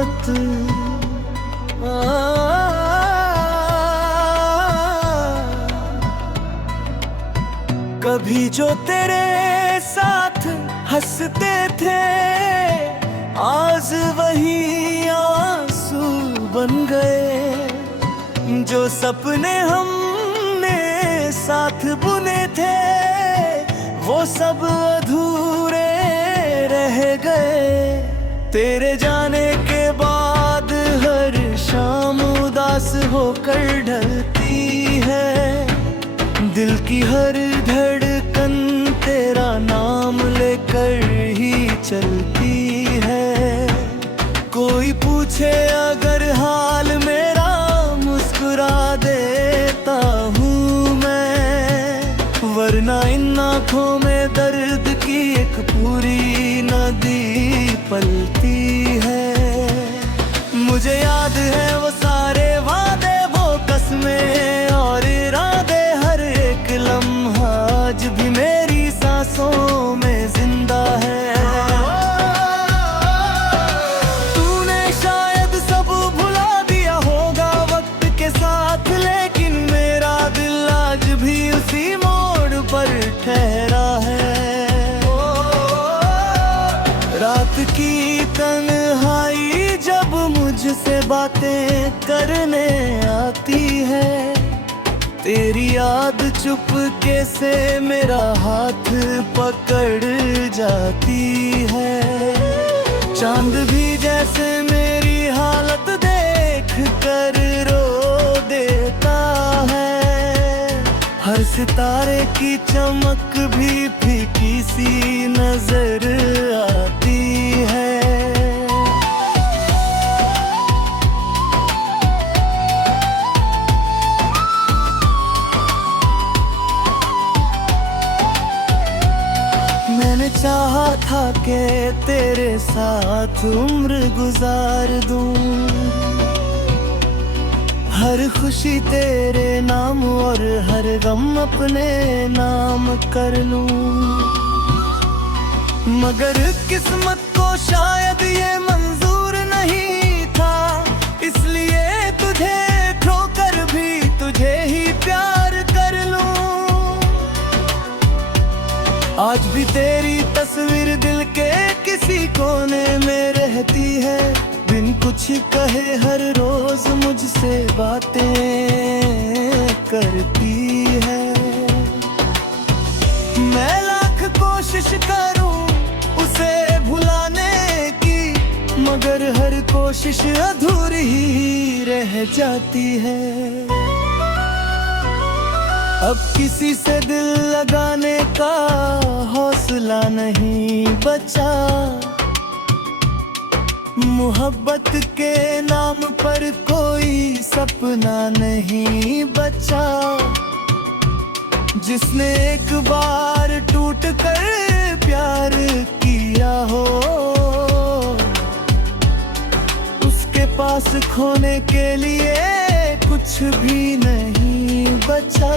मोहब्बत कभी जो तेरे साथ हंसते थे आज वही आंसू बन गए। जो सपने हमने साथ बुने थे वो सब अधूरे रह गए। तेरे जाने के बाद हर शाम उदास होकर ढलती है। दिल की हर धड़कन तेरा नाम लेकर ही चलती है। कोई पूछे अगर हाल मेरा मुस्कुरा देता हूँ मैं, वरना इन आँखों में दर्द की एक पूरी नदी पलती है। मुझे याद है वो सारे वादे, वो कसमें और इरादे, हर एक लम्हा आज भी मेरी सांसों में जिंदा है। तूने शायद सब भुला दिया होगा वक्त के साथ, लेकिन मेरा दिल आज भी उसी मोड़ पर ठहरा है। रात की तन्हाई जब मुझसे बातें करने आती है, तेरी याद चुपके से मेरा हाथ पकड़ जाती है। चांद भी जैसे मेरी हालत देख कर रो देता है। हर सितारे की चमक भी फीकी सी नजर आती है। मैंने चाहा था कि तेरे साथ उम्र गुजार दूं, हर खुशी तेरे नाम और हर गम अपने नाम कर लूं। मगर किस्मत को शायद ये मंजूर नहीं था, इसलिए तुझे खोकर भी तुझे ही प्यार कर लूं। आज भी तेरी तस्वीर दिल के किसी कोने में रहती है। बिन कुछ कहे हर रोज मुझसे बातें करती है। मैं लाख कोशिश करूं उसे भुलाने की, मगर हर कोशिश अधूरी ही रह जाती है। अब किसी से दिल लगाने का हौसला नहीं बचा। मोहब्बत के नाम पर कोई सपना नहीं बचा। जिसने एक बार टूट कर प्यार किया हो, उसके पास खोने के लिए कुछ भी नहीं बचा।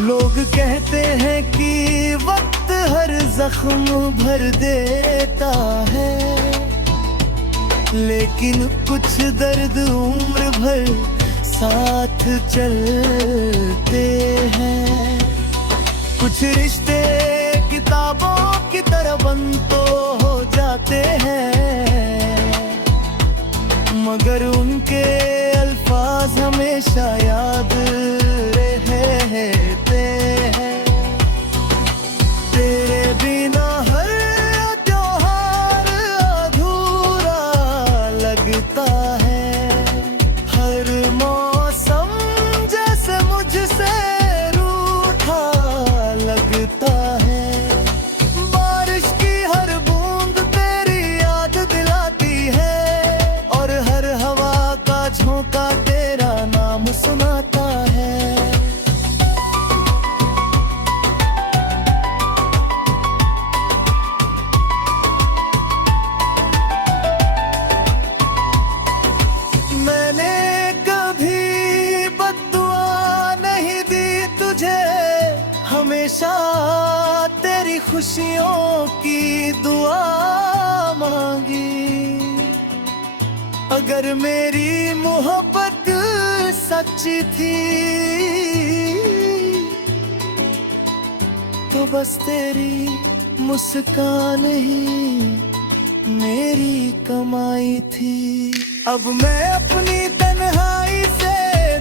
लोग कहते हैं कि वक्त हर जख्म भर देता है, लेकिन कुछ दर्द उम्र भर साथ चलते हैं। कुछ रिश्ते किताबों की तरह बंद तो हो जाते हैं, मगर उनके अल्फाज हमेशा याद रहते हैं। तेरे बिना हर त्योहार अधूरा लगता है। हर मौसम जैसे मुझसे रूठा लगता है। बारिश की हर बूंद तेरी याद दिलाती है, और हर हवा का झोंका तेरा नाम सुनाता है। मैंने कभी बद्दुआ नहीं दी तुझे, हमेशा तेरी खुशियों की दुआ मांगी। अगर मेरी मोहब्बत सच्ची थी तो बस तेरी मुस्कान ही मेरी कमाई थी। अब मैं अपनी तन्हाई से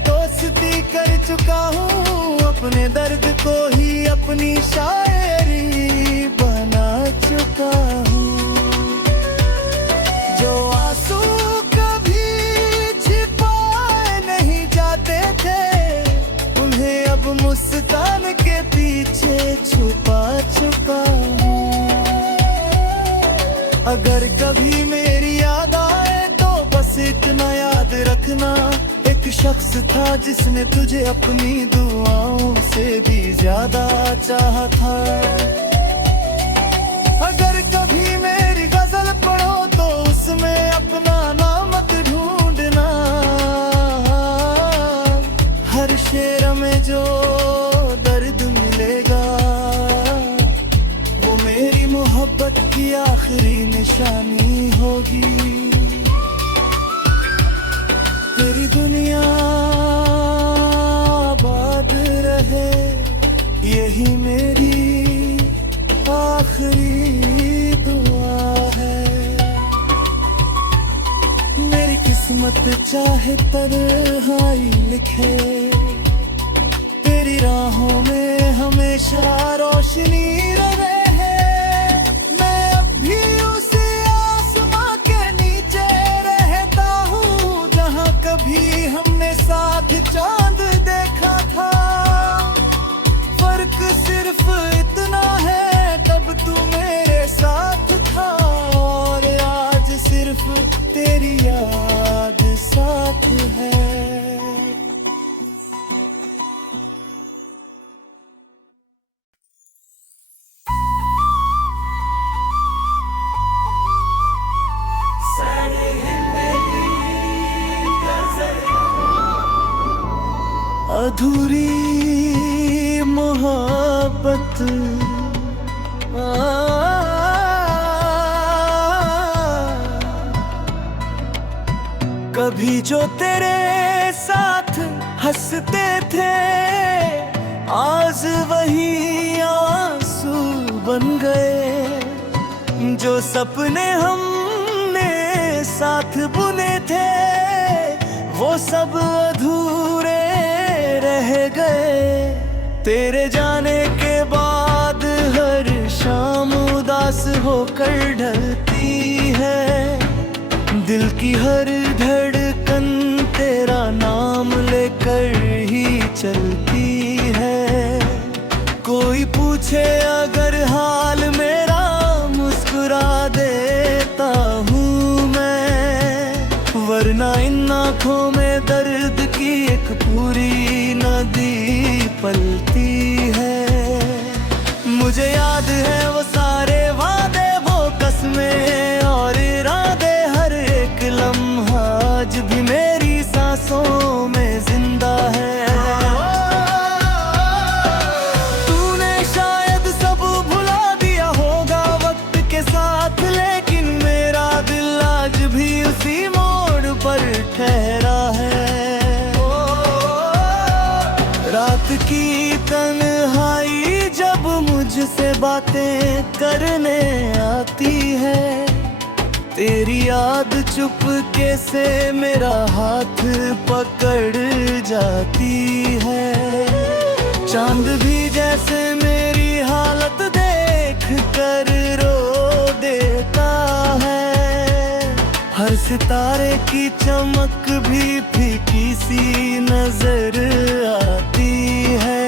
दोस्ती कर चुका हूँ, अपने दर्द को ही अपनी शायरी बना चुका हूँ। जो आंसू कभी छिपाए नहीं जाते थे, उन्हें अब मुस्कान के पीछे छुपा चुका हूँ। अगर कभी मेरी याद आए तो बस इतना याद रखना, एक शख्स था जिसने तुझे अपनी दुआओं से भी ज्यादा चाहा था। अगर कभी मेरी गजल पढ़ो तो उसमें अपना नाम मत ढूंढना, हर शेर में जो दर्द मिलेगा वो मेरी मोहब्बत की आखिरी निशानी होगी। तेरी दुनिया आबाद रहे, यही मेरी आखिरी दुआ है। मेरी किस्मत चाहे तन्हाई लिखे, तेरी राहों में हमेशा रोशनी रहे। मैं अब भी उसी आसमां के नीचे रहता हूँ जहाँ कभी हमने साथ चांद देखा था। फर्क सिर्फ इतना है, तब तू मेरे साथ था और आज सिर्फ तेरी याद साथ है। अधूरी मोहब्बत कभी जो तेरे साथ हंसते थे, आज वही आंसू बन गए। जो सपने हमने साथ बुने थे वो सब अधूरे रह गए। तेरे जाने के बाद हर शाम उदास होकर ढलती है, दिल की हर धड़कन तेरा नाम लेकर ही चलती है। कोई पूछे अगर हाल मेरा, मुस्कुरा देता हूँ मैं, वरना इन आँखों में दर्द की एक पूरी नदी पलती है। मुझे याद है वो सारे वादे, वो कसमें और इरादे, हर एक लम्हा आज भी मेरी सांसों में जिंदा है। तूने शायद सब भुला दिया होगा वक्त के साथ, लेकिन मेरा दिल आज भी उसी मोड़ पर ठहरा है। रात की तन्हाई जब मुझसे बातें करने आती है, तेरी याद चुपके से मेरा हाथ पकड़ जाती है। चांद भी जैसे मेरी हालत देख कर रो देता है, हर सितारे की चमक भी फीकी सी नजर आती है।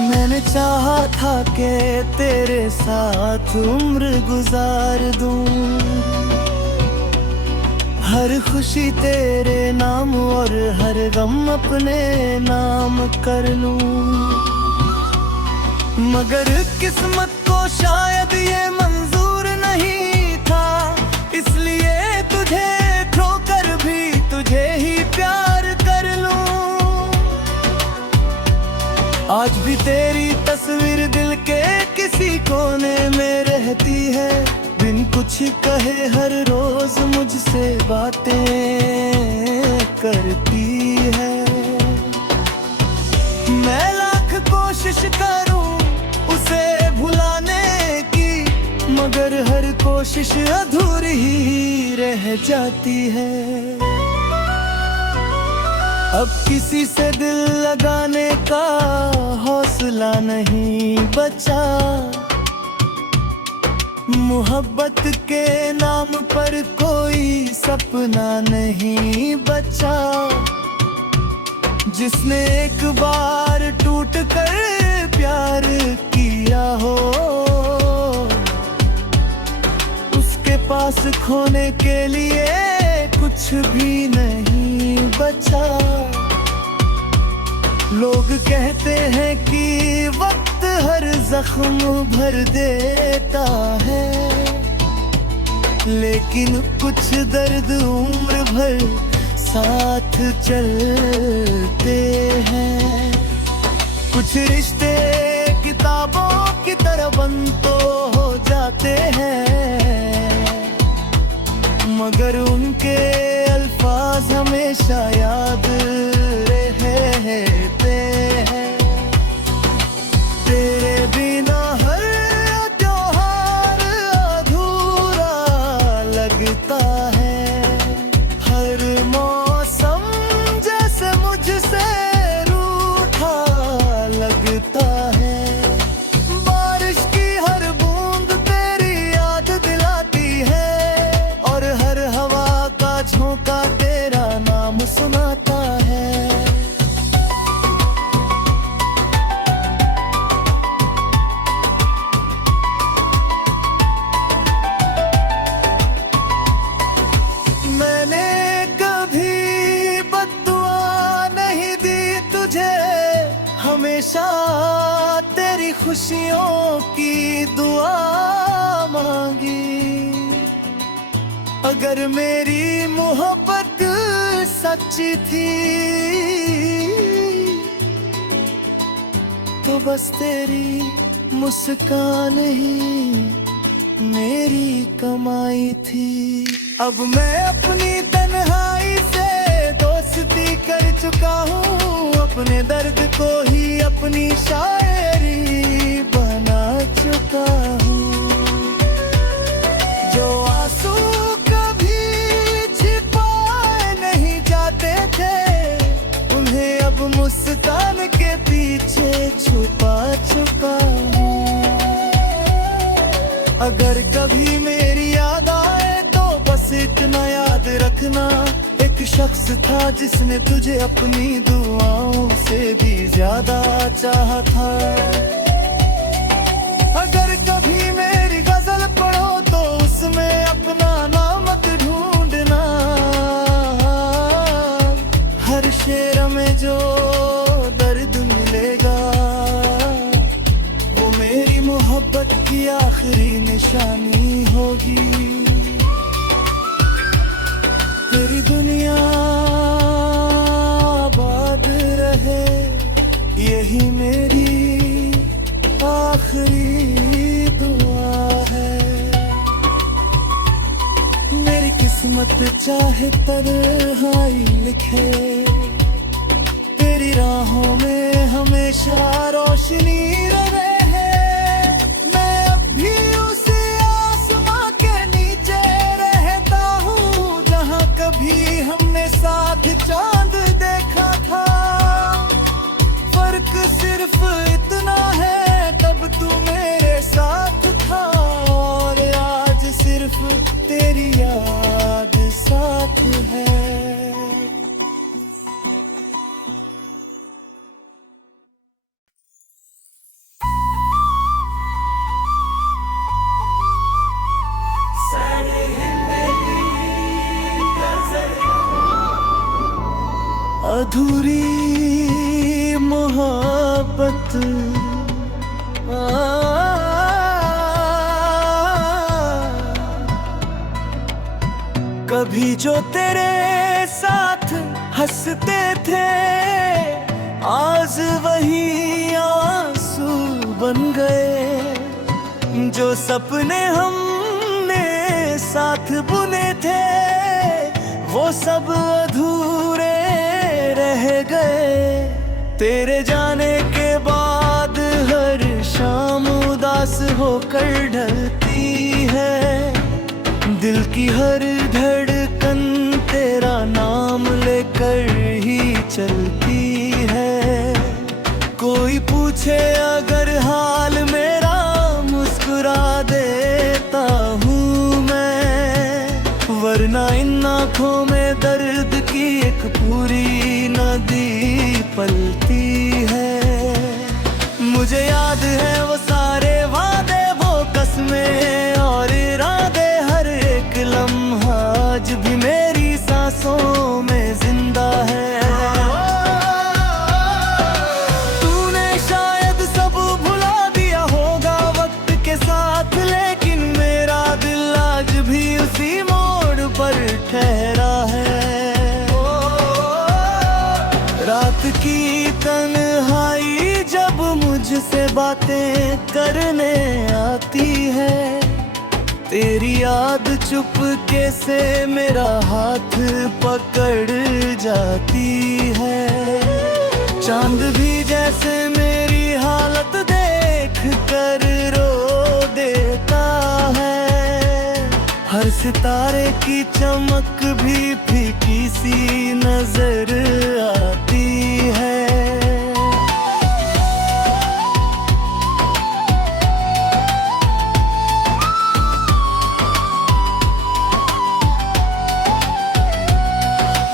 मैंने चाहा था कि तेरे साथ उम्र गुजार दूं, हर खुशी तेरे नाम और हर गम अपने नाम कर लूं। मगर किस्मत को शायद ये मंजूर नहीं था, इसलिए तुझे खोकर भी तुझे ही प्यार कर लूं। आज भी तेरी तस्वीर दिल के किसी कोने में रहती है। बिन कुछ कहे हर रोज मुझसे बातें करती है। मैं लाख कोशिश करूं उसे भुलाने की, मगर हर कोशिश अधूरी ही रह जाती है। अब किसी से दिल लगाने का हौसला नहीं बचा। मोहब्बत के नाम पर कोई सपना नहीं बचा। जिसने एक बार टूट कर प्यार किया हो, उसके पास खोने के लिए कुछ भी नहीं बचा। लोग कहते हैं कि वक्त हर जख्म भर देता है, लेकिन कुछ दर्द उम्र भर साथ चलते हैं। कुछ रिश्ते किताबों की तरह बंद तो हो जाते हैं, मगर उनके अल्फाज हमेशा याद रहते हैं। तेरे बिना हर त्योहार अधूरा लगता है। हर मौसम जैसे मुझसे रूठा लगता है। बारिश की हर बूंद तेरी याद दिलाती है, और हर हवा का झोंका तेरा नाम सुनाता है। मैंने कभी बद्दुआ नहीं दी तुझे, हमेशा तेरी खुशियों की दुआ मांगी। अगर मेरी मोहब्बत सच्ची थी तो बस तेरी मुस्कान ही मेरी कमाई थी। अब मैं अपनी तन्हाई से दोस्ती कर चुका हूँ, अपने दर्द को ही अपनी शायरी बना चुका हूँ। जो आंसू कभी छिपाए नहीं जाते थे, उन्हें अब मुस्कान के पीछे छुपा चुका हूँ। अगर कभी मेरी याद आए तो बस इतना याद रखना, एक शख्स था जिसने तुझे अपनी दुआओं से भी ज्यादा चाहा था। अगर कभी मेरी गजल पढ़ो तो उसमें अपना नाम मत ढूंढना। हर शेर में जो दर्द मिलेगा वो मेरी मोहब्बत की आखिरी निशानी होगी। तेरी दुनिया आबाद रहे, यही मेरी आखिरी दुआ है। मेरी किस्मत चाहे तन्हाई लिखे, तेरी राहों में हमेशा रोशनी रहे। मैं अब भी उसी आसमां के नीचे रहता हूँ जहाँ कभी हमने साथ चांद देखा था। फर्क सिर्फ इतना है, तब तू मेरे साथ था और आज सिर्फ तेरी याद साथ है। अधूरी मोहब्बत कभी जो तेरे साथ हंसते थे, आज वही बन गए। जो सपने हमने साथ बुने थे वो सब अधूरे रह गए। तेरे जाने के बाद हर शाम उदास होकर ढलती है। दिल की हर धड़कन तेरा नाम लेकर ही चलती है। कोई पूछे अगर हाल मेरा मुस्कुरा देता हूँ मैं, वरना इन आँखों में दर्द की एक पूरी नदी पलती है। मुझे याद है वो सारे वादे, वो कसमें और इरादे, हर एक लम्हा आज भी मेरी सांसों में जिंदा है। तूने शायद सब भुला दिया होगा वक्त के साथ, लेकिन मेरा दिल आज भी उसी मोड़ पर ठहरा है। रात की तन्हाई जब मुझसे बातें करने आती है, तेरी याद चुपके से मेरा हाथ पकड़ जाती है। चांद भी जैसे मेरी हालत देख कर रो देता है। हर सितारे की चमक भी फीकी सी नजर आती है।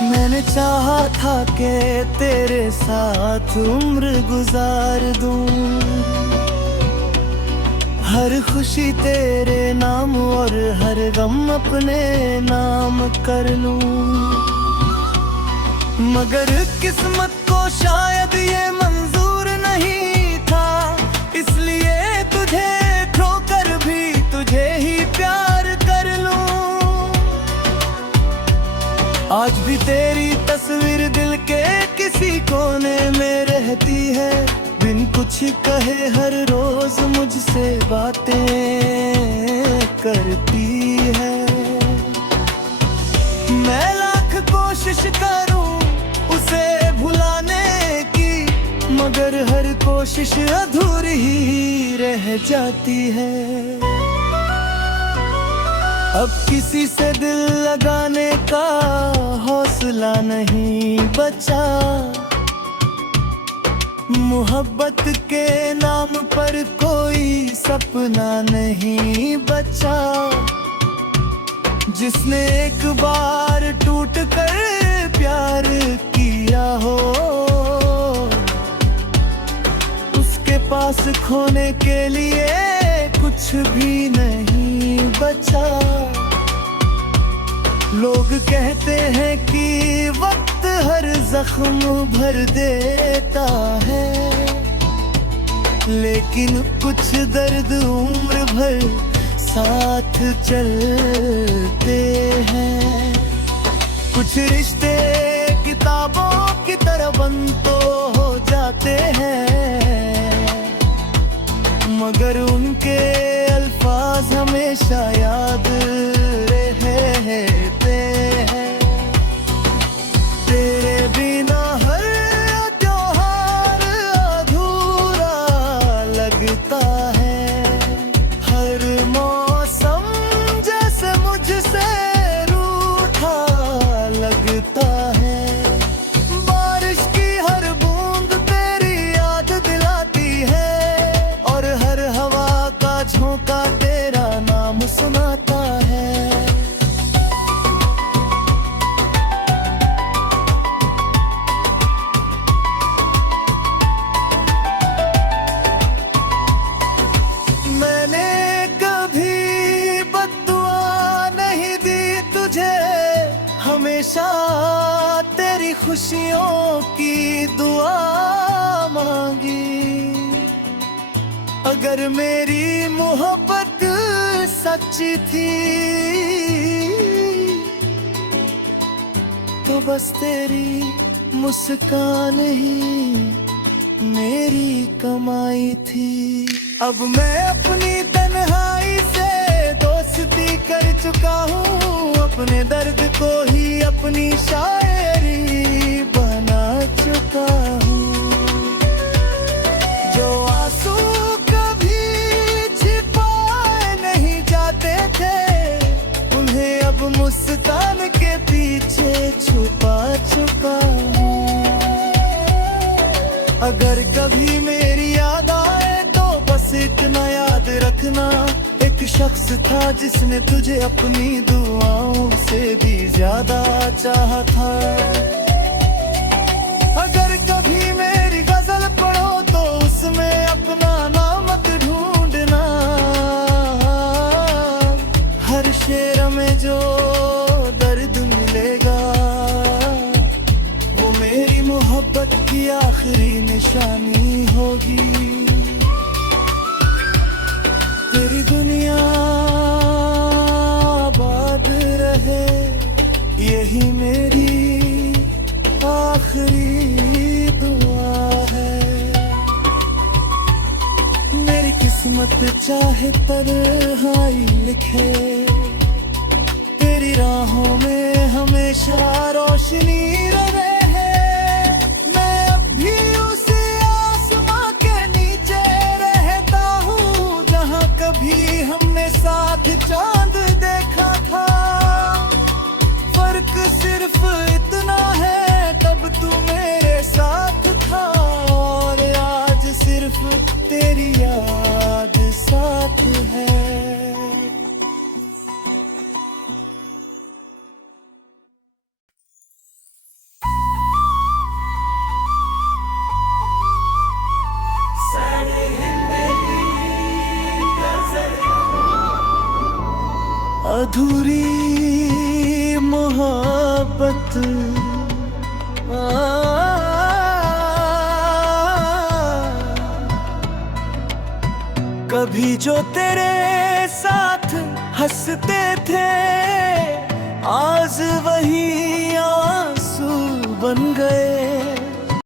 मैंने चाहा था कि तेरे साथ उम्र गुजार दूं, हर खुशी तेरे नाम और हर गम अपने नाम कर लूं। मगर किस्मत को शायद ये मंजूर नहीं था, इसलिए तुझे खोकर भी तुझे ही प्यार कर लूं। आज भी तेरी तस्वीर दिल के किसी कोने में रहती है, बिन कुछ कहे हर रोज मुझसे बातें करती है। मैं लाख कोशिश करूं उसे भुलाने की, मगर हर कोशिश अधूरी ही रह जाती है। अब किसी से दिल लगाने का हौसला नहीं बचा, मोहब्बत के नाम पर कोई सपना नहीं बचा। जिसने एक बार टूट कर प्यार किया हो, उसके पास खोने के लिए कुछ भी नहीं बचा। लोग कहते हैं कि वक्त हर जख्म भर देता है, लेकिन कुछ दर्द उम्र भर साथ चलते हैं। कुछ रिश्ते किताबों की तरह बंद तो हो जाते हैं, मगर उनके अल्फाज हमेशा याद रहते हैं। तेरे बिना हर त्योहार अधूरा लगता है, हर मौसम जैसे मुझसे रूठा लगता है। बारिश की हर बूंद तेरी याद दिलाती है, और हर हवा का झोंका तेरा नाम सुनाता है। मैंने कभी बद्दुआ नहीं दी तुझे, हमेशा तेरी खुशियों की दुआ मांगी। अगर मेरी मोहब्बत सच्ची थी तो बस तेरी मुस्कान ही मेरी कमाई थी। अब मैं अपनी तन्हाई से दोस्ती कर चुका हूँ, अपने दर्द को ही अपनी शायरी बना चुका हूँ। जो आंसू कभी छिपाए नहीं जाते थे, उन्हें अब मुस्कान के पीछे छुपा चुका हूँ। अगर कभी मेरी याद आए तो बस इतना याद रखना, एक शख्स था जिसने तुझे अपनी दुआओं से भी ज्यादा चाहा था। अगर कभी मेरी गजल पढ़ो तो उसमें अपना नाम मत ढूंढना, हर शेर में जो दर्द मिलेगा वो मेरी मोहब्बत की आखिरी निशानी होगी। तेरी दुनिया आबाद रहे, यही मेरी आखिरी दुआ है। मेरी किस्मत चाहे तन्हाई लिखे, तेरी राहों में हमेशा रोशनी रहे। मैं अब भी उसी आसमां के नीचे रहता हूँ जहाँ कभी हमने साथ चांद देखा था। फर्क सिर्फ इतना है, तब तू मेरे साथ था और आज सिर्फ तेरी याद साथ है। अधूरी मोहब्बत कभी जो तेरे साथ हंसते थे, आज वही आंसू बन गए।